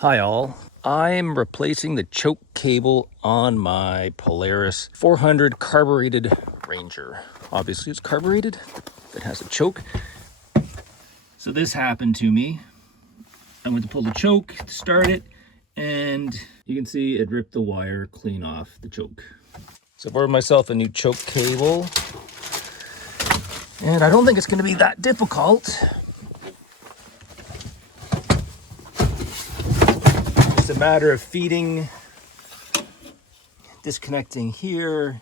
Hi all, I'm replacing the choke cable on my Polaris 400 carbureted Ranger. Obviously it's carbureted, it has a choke. So this happened to me. I went to pull the choke to start it, and you can see it ripped the wire clean off the choke. So I ordered myself a new choke cable, and I don't think it's going to be that difficult. It's a matter of disconnecting here,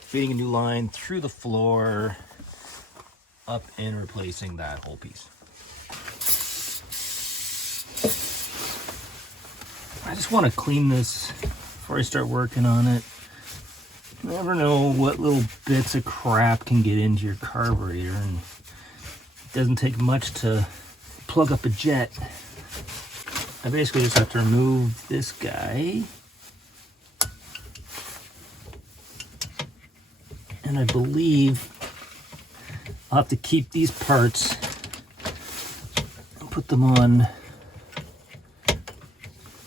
feeding a new line through the floor, up and replacing that whole piece. I just want to clean this before I start working on it. You never know what little bits of crap can get into your carburetor, and it doesn't take much to plug up a jet. I basically just have to remove this guy. And I believe I'll have to keep these parts and put them on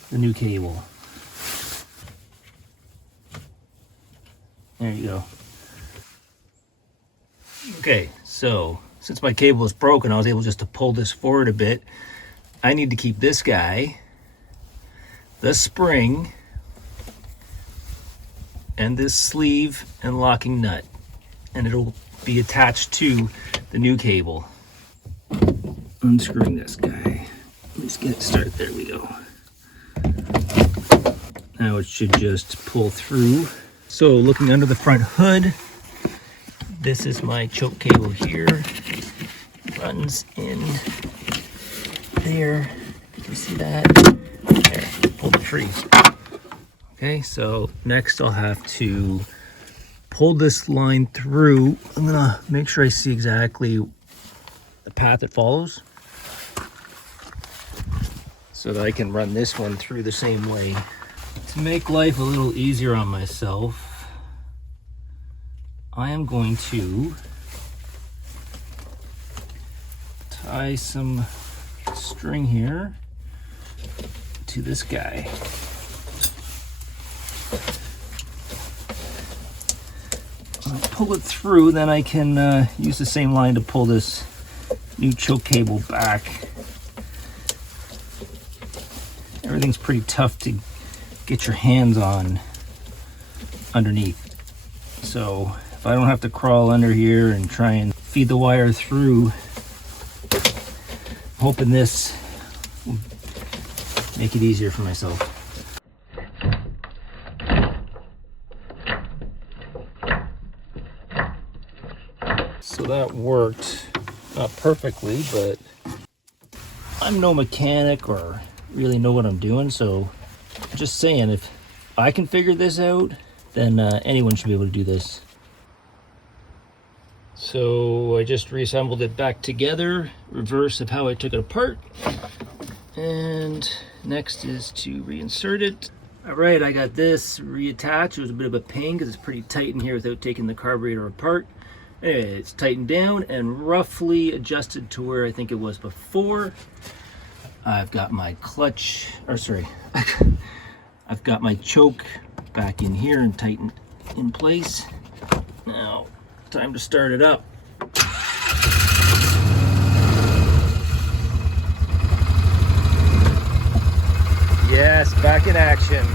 the new cable. There you go. Okay, so since my cable is broken, I was able just to pull this forward a bit. I need to keep this guy, the spring, and this sleeve and locking nut, and it'll be attached to the new cable. Unscrewing this guy. Let's get it started. There we go. Now it should just pull through. So looking under the front hood, this is my choke cable here. Runs in there. Can you see that? There, pull the tree. Okay, so next I'll have to pull this line through. I'm gonna make sure I see exactly the path it follows so that I can run this one through the same way. To make life a little easier on myself, I am going to tie some string here to this guy. I'll pull it through, then I can use the same line to pull this new choke cable back. Everything's pretty tough to get your hands on underneath. So if I don't have to crawl under here and try and feed the wire through, I'm hoping this will make it easier for myself. So that worked, not perfectly, but I'm no mechanic or really know what I'm doing, so just saying, if I can figure this out, then anyone should be able to do this. So I just reassembled it back together, reverse of how I took it apart, and next is to reinsert it. All right, I got this reattached. It was a bit of a pain because it's pretty tight in here without taking the carburetor apart. Anyway, it's tightened down and roughly adjusted to where I think it was before. I've got my clutch, or sorry, I've got my choke back in here and tightened in place. Now, time to start it up. Yes, back in action.